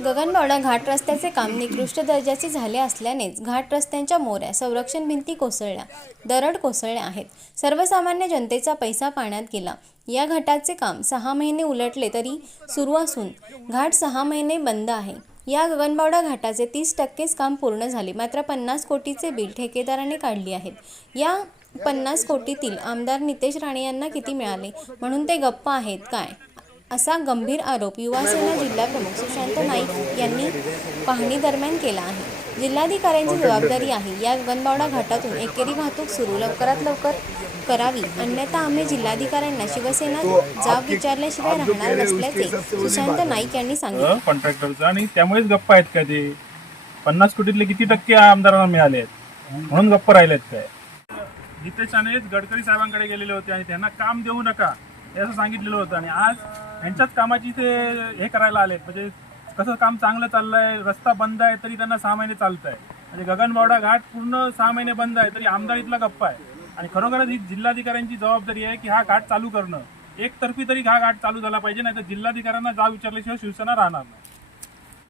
गगनबावडा घाट रस्त्याचे काम निकृष्ट दर्जाचे झाले असल्यानेच घाट रस्त्यांच्या मोऱ्या संरक्षण भिंती कोसळल्या. दरड कोसळल्या आहेत. सर्वसामान्य जनतेचा पैसा पाण्यात गेला. या घाटाचे काम सहा महिने उलटले तरी सुरू असून घाट सहा महिने बंद आहे. या गगनबावडा घाटाचे तीस टक्केच काम पूर्ण झाले. मात्र पन्नास कोटीचे बिल ठेकेदाराने काढली आहेत. या पन्नास कोटीतील आमदार नितेश राणे यांना किती मिळाले? म्हणून ते गप्प आहेत काय? असा गंभीर आरोप युवासेना जिल्हाप्रमुख सुशांत नाईक यांनी पाहणी दरम्यान केला आहे. जिल्हाधिकाऱ्यांची जबाबदारी आहे या गगनबावडा घाटातून एकेरी वाहतूक सुरू लवकरात लवकर करावी. अन्यथा आम्ही जिल्हाधिकाऱ्यांना शिवसेना जाब विचारल्याशिवाय राहणार नसल्याचे सुशांत नाईक यांनी सांगितले. कॉन्ट्रॅक्टरचं आणि त्यामुळेच गप्प आहेत काय ते? पन्नास कोटीतले किती टक्के आमदारांना मिळाले आहेत? म्हणून गप्प राहिलेत काय? नितेश राणेच गडकरी साहेबांकडे गेलेले होते आणि त्यांना काम देऊ नका हे असं सांगितलेलं होतं. आणि आज यांच्याच कामाची ते हे करायला आले म्हणजे कसं काम चांगलं चाललंय रस्ता बंद आहे तरी त्यांना सहा महिने चालत आहे म्हणजे गगनबावडा घाट पूर्ण सहा महिने बंद आहे तरी आमदार इथला गप्पा आहे. आणि खरोखरच ही जिल्हाधिकाऱ्यांची जबाबदारी आहे की हा घाट चालू करणं. एकतर्फी तरी हा घाट चालू झाला पाहिजे नाही तर जिल्हाधिकाऱ्यांना जा विचारल्याशिवाय शिवसेना राहणार नाही.